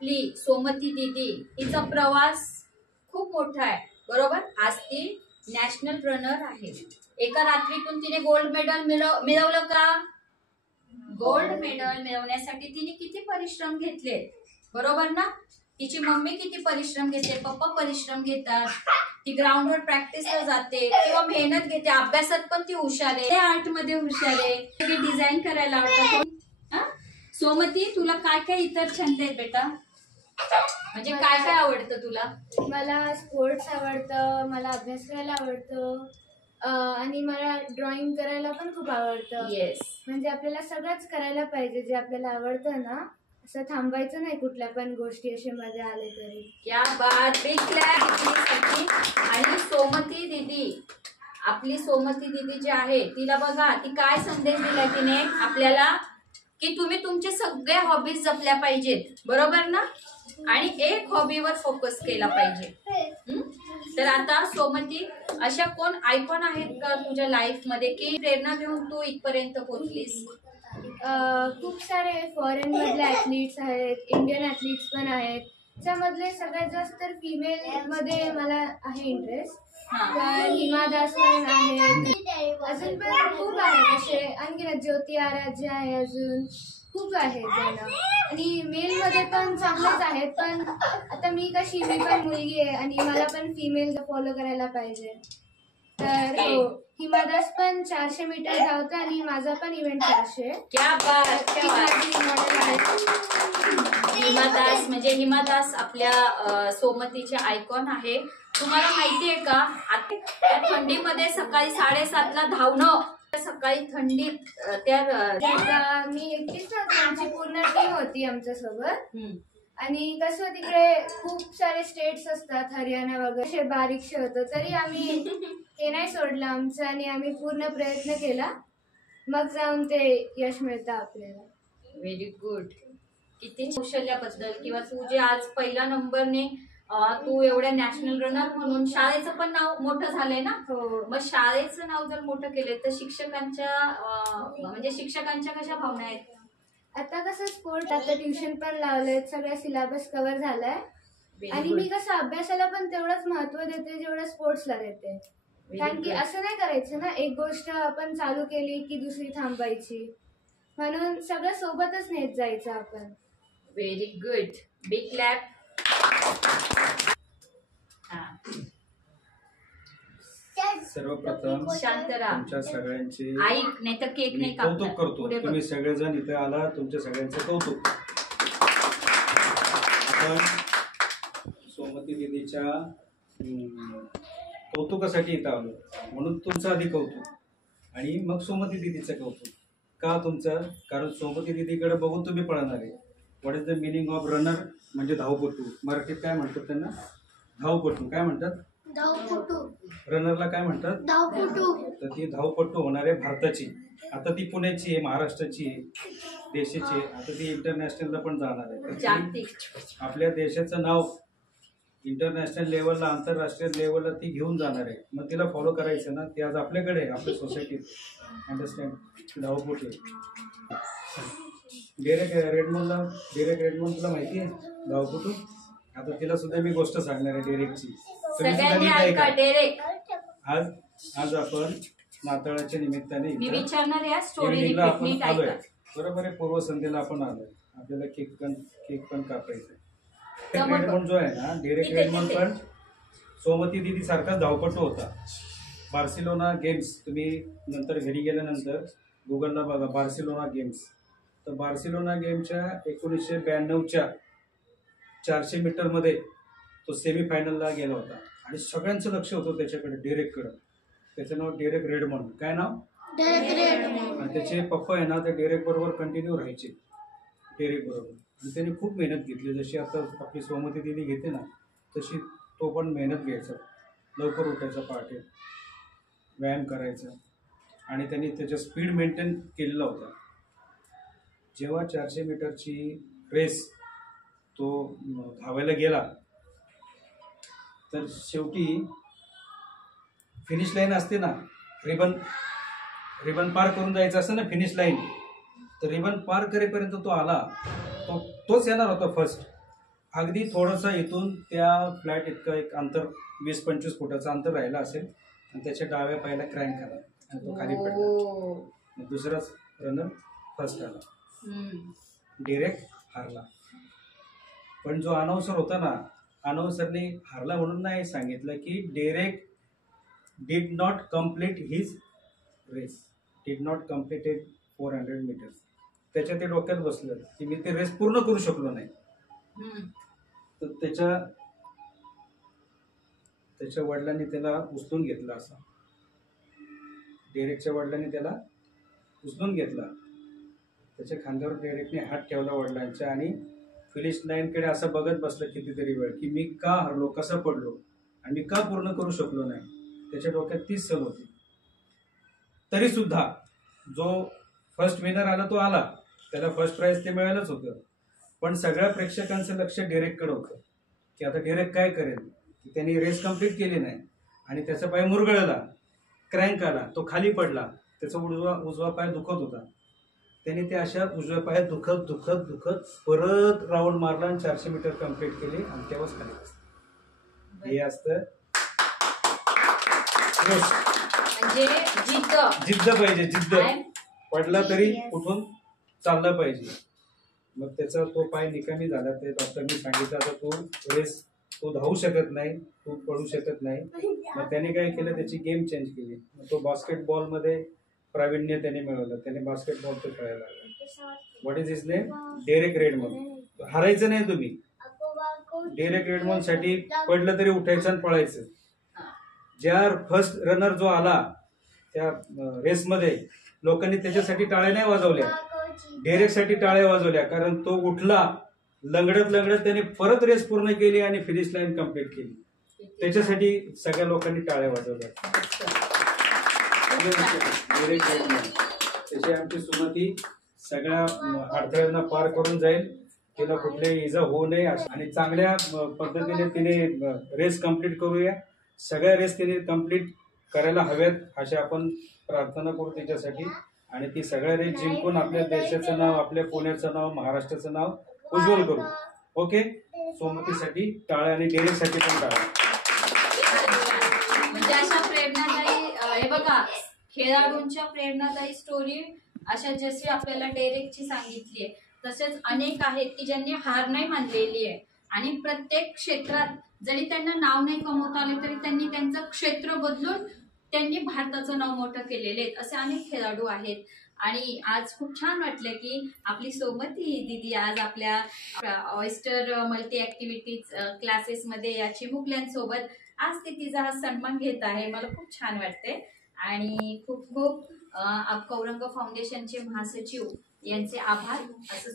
आपली सोमती दीदी तिचा प्रवास खूप मोठा आहे बरोबर. आज ती नॅशनल रनर आहे. एका रात्रीतून तिने गोल्ड मेडल मिळवलं का. गोल्ड मेडल मिळवण्यासाठी तिने किती परिश्रम घेतले बरोबर ना. तिची मम्मी किती परिश्रम घेते, पप्पा परिश्रम घेतात, ती ग्राउंडवर प्रॅक्टिसला जाते किंवा मेहनत घेते. अभ्यासात पण ती हुशार आहे, आर्ट मध्ये हुशार आहे, डिझाईन करायला आवडतं. सोमती तुला काय काय इतर छंद आहेत बेटा, म्हणजे काय काय आवडतं तुला. मला स्पोर्ट्स आवडतं, मला अभ्यास करायला आवडतं आणि मला ड्रॉइंग करायला पण खूप आवडतं. येस, म्हणजे आपल्याला सगळंच करायला पाहिजे जे आपल्याला आवडतं ना, असं थांबायचं नाही कुठल्या पण गोष्टी असे मध्ये आले तरी. क्या बात, बिग क्लॅप. आणि सोमती दीदी, आपली सोमती दीदी जी आहे तिला बघा ती काय संदेश दिलाय तिने आपल्याला, की तुम्ही तुमचे सगळे हॉबीज जपल्या पाहिजेत बरोबर ना, आणि एक हॉबीवर फोकस केला पाहिजे. तर आता सोमती, अशा कोण आयकॉन आहेत का तुझ्या लाईफ मध्ये की प्रेरणा घेऊन तू इथपर्यंत पोहोचलीस. खूप सारे फॉरेन मधले ऍथलीट्स आहेत, इंडियन ऍथलीट्स पण आहेत. त्यामधले सगळ्यात जास्त तर फिमेल मध्ये मला आहे इंटरेस्ट. तर हिमा दास पण आहे, अजून पण खूप आहेत असे, आणखी ज्योती आराध्य आहे, अजून खूप आहेत जण. आणि मेल मध्ये पण चांगलेच आहेत, पण आता मी पण मुलगी आहे आणि मला पण फिमेल फॉलो करायला पाहिजे. तर हो, हिमा दास पण 400 मीटर धावते आणि माझा पण इव्हेंट 400. क्या बात, मॉडेल आहे. हिमा दास म्हणजे हिमा दास आपल्या सोमतीचे आयकॉन आहे. तुम्हाला माहितीये का आता थंडीमध्ये सकाळी 7:30ला धावणं, सकाळी थंडीत त्या मी एकटीच नव्हती, आमची पूर्ण टीम होती आमच्या सोबत. आणि कसं तिकडे खूप सारे स्टेट्स असतात, हरियाणा वगैरे बारीकशे होतं, तरी आम्ही हे नाही सोडलं आमचं आणि आम्ही पूर्ण प्रयत्न केला, मग जाऊन ते यश मिळतं आपल्याला. Very good. किती कौशल्याबद्दल, किंवा तू जे आज पहिला नंबरने तू एवढ्या नॅशनल रनर म्हणून शाळेचं पण नाव मोठं झालंय ना. हो. मग शाळेचं नाव जर मोठं केलंय तर शिक्षकांच्या कशा भावना आहेत. आता कसं स्पोर्ट, आता ट्युशन पण लावलेत, सगळ्या सिलेबस कव्हर झालाय आणि मी कसं अभ्यासाला पण तेवढंच महत्व देते जेवढं स्पोर्ट्सला देते. कारण की असं नाही करायचं ना, एक गोष्ट आपण चालू केली की दुसरी थांबायची, म्हणून सगळं सोबतच नेत जायचं आपण. Very good, big clap. सर्वप्रथम शांतरा तुमच्या सगळ्यांचे ऐक, नाही तर केक नाही कौतुक करतो. तुम्ही सगळेजण इथे आला, तुमच्या सगळ्यांचं कौतुक. आपण सोमती दीदीच्या कौतुकासाठी इथं आलो, म्हणून तुमचं आधी कौतुक आणि मग सोमती दीदीचं कौतुक. का तुमचं, कारण सोमती दीदीकडे बघून तुम्ही पळणार आहे. What is the meaning of runner, म्हणजे धावपटू. मराठीत काय म्हणतात त्यांना, धावपटू. काय म्हणतात, धावपटू. रनरला काय म्हणतात, धावपटू. तर ती धावपटू होणार आहे भारताची. आता ती पुण्याची आहे, महाराष्ट्राची आहे, देशाची आहे. आता ती इंटरनॅशनलला पण जाणार आहे. आपल्या देशाचं नाव इंटरनॅशनल लेवलला, आंतरराष्ट्रीय लेवलला ती घेऊन जाणार आहे. मग तिला फॉलो करायचं ना, ती आज आपल्याकडे आहे, आपल्या सोसायटीत. अंडरस्टँड, धावपटू. डेरेक रेडमोन तुला माहिती आहे, धावपटू. आता तिला सुद्धा मी गोष्ट सांगणार आहे डेरेकची. आज आपण नाताळाच्या निमित्ताने इव्हिनिंगला आपण आलोय, बरोबर आहे. पूर्वसंध्येला आपण आलोय, आपल्याला केक पण कापायचा. रेडमोन जो आहे ना, डेरेक रेडमोन पण सोमती दीदी सारखाच धावपटू होता. बार्सिलोना गेम्स, तुम्ही नंतर घरी गेल्यानंतर गुगलला बघा बार्सिलोना गेम्स. तर बार्सिलोना गेमच्या 1992च्या 400 मीटरमध्ये तो सेमीफायनलला गेला होता आणि सगळ्यांचं लक्ष होतं त्याच्याकडे, डेरेककडे. त्याचं नाव डेरेक रेडमोन. काय नाव, डेरेक रेडमोन. आणि त्याचे पप्पा आहे ना, ते डेरेक बरोबर कंटिन्यू राहायचे, डेरेक बरोबर. आणि त्यांनी खूप मेहनत घेतली, जशी आता आपली सोमती दीदी घेते ना, तशी तो पण मेहनत घ्यायचा. लवकर उठायचा, पहाटे व्यायाम करायचा आणि त्यांनी त्याचा स्पीड मेंटेन केलेला होता. जेव्हा 400 मीटरची रेस तो धावायला गेला, तर शेवटी फिनिश लाईन असते ना, रिबन पार करून जायचं असतं ना फिनिश लाईन. तर रिबन पार करेपर्यंत तो आला, तोच येणार होता फर्स्ट. अगदी थोडंसं इथून त्या फ्लॅट इतकं एक अंतर 20-25 फुटाचं अंतर राहिलं असेल आणि त्याच्या डाव्या पायाला क्रँक आला आणि तो खाली पडला. दुसराच रनर फर्स्ट आला. डिरेक्ट हारला. पण जो अनाउन्सर होता ना, अनाउन्सरने हारला म्हणून नाही सांगितलं की direct did not complete his race, did not completed 400 metres. त्याच्या ते डोक्यात बसलं की मी ते रेस पूर्ण करू शकलो नाही. तर त्याच्या वडिलांनी त्याला उचलून घेतला. असा डेरेकच्या वडिलांनी त्याला उचलून घेतला. त्याच्या खांद्यावर डेरेकने हात ठेवला वडिलांच्या आणि फिनिश लाईनकडे असं बघत बसलं कितीतरी वेळ की मी का हरलो, कसं पडलो आणि मी का पूर्ण करू शकलो नाही. त्याच्या डोक्यात तीच सल होती. तरी सुद्धा जो फर्स्ट विनर आला तो आला, त्याला फर्स्ट प्राइज ते मिळालंच होतं. पण सगळ्या प्रेक्षकांचं लक्ष डेरेककडे होतं की आता डेरेक काय करेल. त्यांनी रेस कंप्लीट केली नाही आणि त्याचा पाय मुरगळला, क्रँक आला, तो खाली पडला. त्याचा उजवा पाय दुखत होता. त्यांनी ते अशा उजव्या पायात दुखत परत राऊंड मारला आणि 400 मीटर कंप्लीट केली आणि तेव्हाच खाली बसला. हे असतं जिद्द पाहिजे. जिद्द पडला तरी उठून चालला पाहिजे. मग त्याचा तो पाय निकामी झाला. ते डॉक्टरनी सांगितलं आता तू धावू शकत नाही, तू पळू शकत नाही. मग त्याने काय केलं, त्याची गेम चेंज केली. तो बास्केटबॉल मध्ये प्रावीण्य त्याने मिळवलं. त्याने बास्केटबॉल तो खेळायला लागला. What is his name? Derek Redmond. हारायचं नाही तुम्ही. डेरेक रेडमोंड साठी पडलं तरी उठायचं आणि पळायचं. ज्या फर्स्ट रनर जो आला त्या रेसमध्ये, लोकांनी त्याच्यासाठी टाळ्या नाही वाजवल्या, डेरेकसाठी टाळ्या वाजवल्या. कारण तो उठला, लंगडत त्याने परत रेस पूर्ण केली आणि फिनिश लाईन कंप्लीट केली. त्याच्यासाठी सगळ्या लोकांनी टाळ्या वाजवल्या. त्याची आमची सुमती सगळ्या अडथळ्यांना पार करून जाईल. तिला कुठल्याही इजा होऊ नये आणि चांगल्या पद्धतीने तिने रेस कंप्लीट करूया. सगळ्या रेस तिने कंप्लीट करायला हव्यात अशी आपण प्रार्थना करू तिच्यासाठी. आणि ती सगळ्या रेस जिंकून आपल्या देशाचं नाव, आपल्या पुण्याचं नाव, महाराष्ट्राचं नाव उज्ज्वल करू. ओके. सोमतीसाठी टाळ्या आणि डेरेकसाठी पण टाळ्या. म्हणजे अशा प्रेरणादायी, हे बघा, खेळाडूंच्या प्रेरणादायी स्टोरी अशा जशी आपल्याला डेरेकची सांगितली आहे, तसेच अनेक आहेत की ज्यांनी हार नाही मानलेली आहे आणि प्रत्येक क्षेत्रात जरी त्यांना नाव नाही कमवता आले तरी त्यांनी त्यांचं क्षेत्र बदलून त्यांनी भारताचं नाव मोठं केलेले आहेत. असे अनेक खेळाडू आहेत. आणि आज खूप छान वाटलं की आपली सोमती दीदी आज आपल्या ऑयस्टर मल्टी ऍक्टिव्हिटीज क्लासेसमध्ये या चिमुकल्यांसोबत आज ती तिचा हा सन्मान घेत आहे. मला खूप छान वाटते. आणि खूप खूप कौरंग फाउंडेशनचे महासचिव यांचे आभार. असं